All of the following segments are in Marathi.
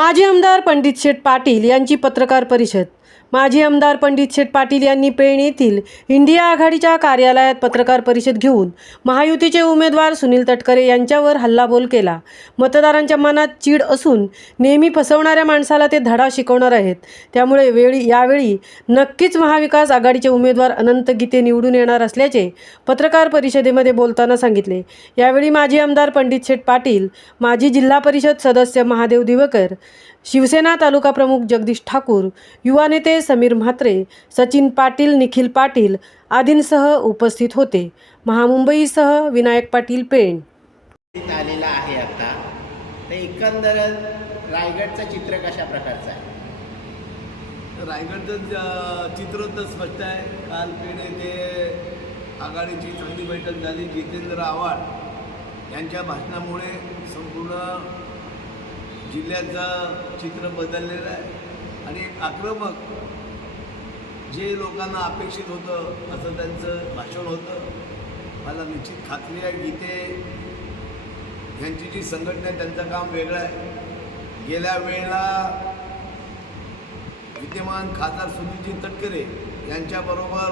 माजी आमदार पंडित शेठ पाटील यांची पत्रकार परिषद। माजी आमदार पंडित शेठ पाटील यांनी पेण येथील इंडिया आघाडीच्या कार्यालयात पत्रकार परिषद घेऊन महायुतीचे उमेदवार सुनील तटकरे यांच्यावर हल्लाबोल केला। मतदारांच्या मनात चीड असून नेहमी फसवणाऱ्या माणसाला ते धडा शिकवणार आहेत। त्यामुळे यावेळी नक्कीच महाविकास आघाडीचे उमेदवार अनंत गीते निवडून येणार असल्याचे पत्रकार परिषदेमध्ये बोलताना सांगितले। यावेळी माजी आमदार पंडित शेठ पाटील, माजी जिल्हा परिषद सदस्य महादेव दिवकर, शिवसेना तालुका प्रमुख जगदीश ठाकूर, युवा नेते समीर म्हात्रे, सचिन पाटील, निखिल पाटील आदींसह उपस्थित होते। महामुंबईसह विनायक पाटील, पेण। आलेला आहे आता तर एकंदरच रायगडचं चित्र कशा प्रकारचं आहे? रायगडचं चित्र तर स्पष्ट आहे। काल पेण येथे आघाडीची चांगली बैठक झाली। जितेंद्र आव्हाड यांच्या भाषणामुळे संपूर्ण जिल्ह्याचं चित्र बदललेलं आहे आणि एक आक्रमक जे लोकांना अपेक्षित होतं असं त्यांचं भाषण होतं। मला निश्चित खात्री आहे गीते यांची जी संघटना आहे त्यांचं काम वेगळं आहे। गेल्या वेळेला विद्यमान खासदार सुनीलजी तटकरे यांच्याबरोबर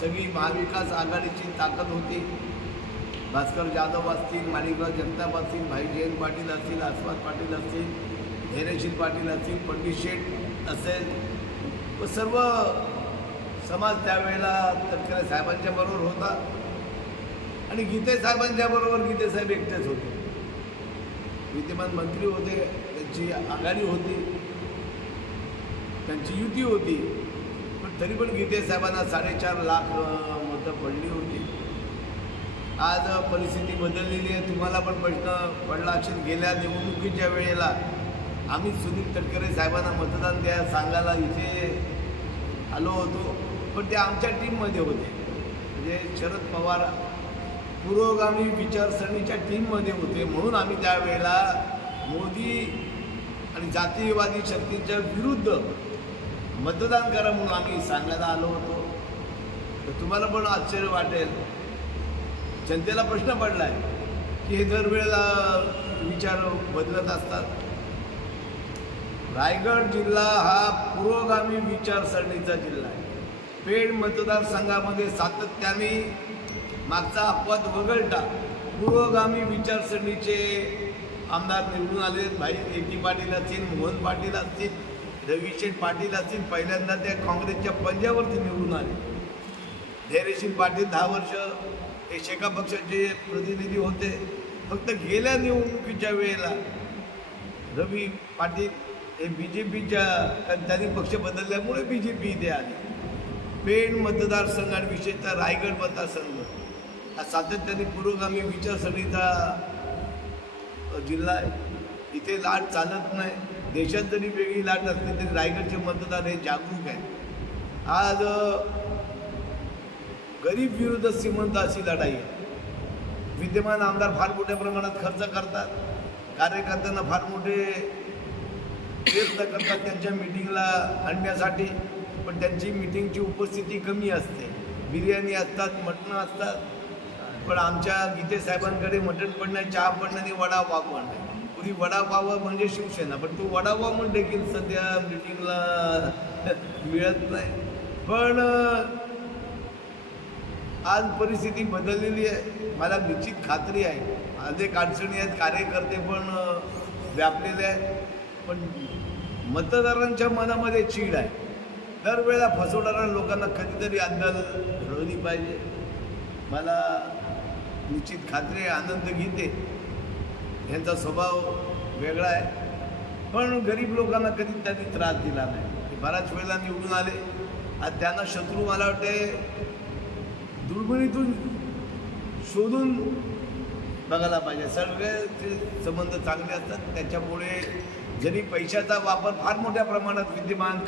सगळी महाविकास आघाडीची ताकद होती। भास्कर जाधव असतील, माणिकराव जगताप असतील, भाई जयंत पाटील असतील, आस्वाद पाटील असतील, धैर्यशील पाटील असतील, पंडित शेठ असेल व सर्व समाज त्यावेळेला तटकरे साहेबांच्या बरोबर होता आणि गीते साहेबांच्या बरोबर गीते साहेब एकटेच होते। विद्यमान मंत्री होते, त्यांची आघाडी होती, त्यांची युती होती, पण तरी पण गीते साहेबांना 4.5 लाख मतं पडली होती। आज परिस्थिती बदललेली आहे। तुम्हाला पण प्रश्न पडला असेल, गेल्या निवडणुकीच्या वेळेला आम्ही सुनील तटकरे साहेबांना मतदान द्या सांगायला इथे आलो होतो, पण ते आमच्या टीममध्ये होते, म्हणजे शरद पवार पुरोगामी विचारसरणीच्या टीममध्ये होते। म्हणून आम्ही त्यावेळेला मोदी आणि जातीयवादी शक्तींच्या विरुद्ध मतदान करा म्हणून आम्ही सांगायला आलो होतो। तर तुम्हाला पण आश्चर्य वाटेल, जनतेला प्रश्न पडला आहे की हे दरवेळेला विचार बदलत असतात। रायगड जिल्हा हा पुरोगामी विचारसरणीचा जिल्हा आहे। पेण मतदारसंघामध्ये सातत्याने मागचा अपवाद वगळता पुरोगामी विचारसरणीचे आमदार निवडून आले। भाई ए.टी. पाटील असतील, मोहन पाटील असतील, रविशेठ पाटील असतील, पहिल्यांदा त्या काँग्रेसच्या पंजावरती निवडून आले। धैर्यशील पाटील 10 वर्ष हे शेका पक्षाचे प्रतिनिधी होते। फक्त गेल्या निवडणुकीच्या वेळेला रवी पाटील हे BJPच्या, त्यांनी पक्ष बदलल्यामुळे BJP इथे आली। पेण मतदारसंघ आणि विशेषतः रायगड मतदारसंघ हा सातत्याने पुरोगामी विचारसरणीचा जिल्हा आहे। इथे लाट चालत नाही। देशात जरी वेगळी लाट असली तरी रायगडचे मतदार हे जागरूक आहेत। आज गरीब विरुद्ध श्रीमंत अशी लढाई आहे। विद्यमान आमदार फार मोठ्या प्रमाणात खर्च करतात, कार्यकर्त्यांना फार मोठे प्रयत्न करतात त्यांच्या मिटिंगला आणण्यासाठी, पण त्यांची मिटिंगची उपस्थिती कमी असते। बिर्याणी असतात, मटणं असतात, पण आमच्या गीते साहेबांकडे मटण पण नाही, चहा पण नाही, वडापाव पण नाही। पुरी वडापाव म्हणजे शिवसेना, पण तो वडापाव म्हणून देखील सध्या मिटिंगला मिळत नाही। पण आज परिस्थिती बदललेली आहे। मला निश्चित खात्री आहे अनेक अडचणी आहेत, कार्यकर्ते पण व्यापलेले आहेत, पण मतदारांच्या मनामध्ये चीड आहे। दरवेळेला फसवणाऱ्या लोकांना कधीतरी अद्दल घडवली पाहिजे। मला निश्चित खात्री आहे अनंत गीते यांचा स्वभाव वेगळा आहे, पण गरीब लोकांना कधी त्यांनी त्रास दिला नाही। ते बऱ्याच वेळेला निवडून आले। आज त्यांना शत्रू मला वाटते दुर्बिणीतून शोधून बघायला पाहिजे। सगळे संबंध चांगले असतात, त्याच्यामुळे जरी पैशाचा वापर फार मोठ्या प्रमाणात विद्यमान